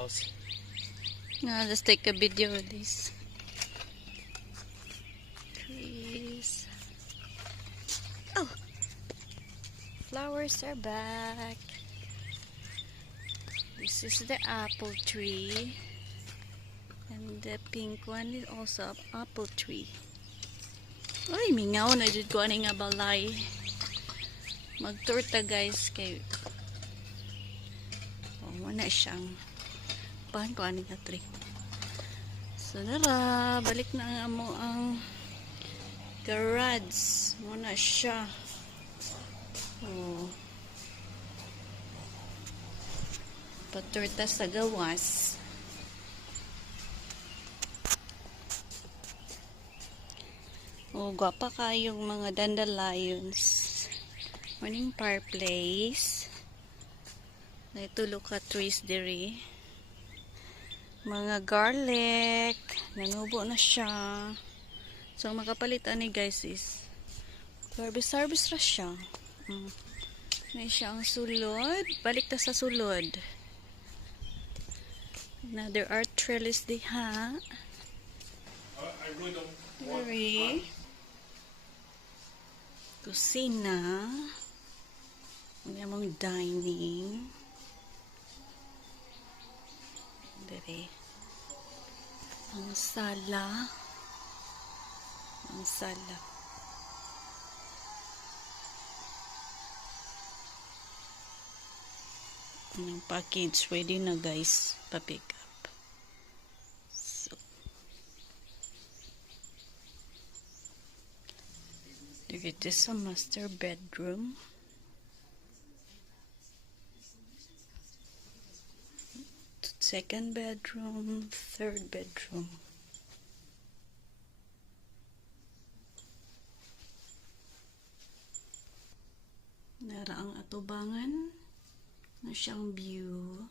house. Let's take a video of this. Trees. Oh! Flowers are back. This is the apple tree. And the pink one is also an apple tree. Ay, mingaw na dyan ko aning nga balay. Magturta guys kay wala siyang pahan ko aning nga tree. So nara, balik na nga mo ang garage. Muna siya. Oh. Paturta sa gawas. Oh, gwapa kayong mga dandelions. Morning fireplace. Naitulog ka trees diri. Mga garlic. Nanubo na siya. So, ang makapalitan ni guys is harvest ra siya. May siyang sulod. Balik ta sa sulod. Another art trellis diha. Diri. Kusina. Ang among dining. Diri. Ang sala. Ang sala. Ang package ready na guys. Pa-pick up. So. It is a master bedroom. Second bedroom, third bedroom. Nara ang atubangan na siyang view.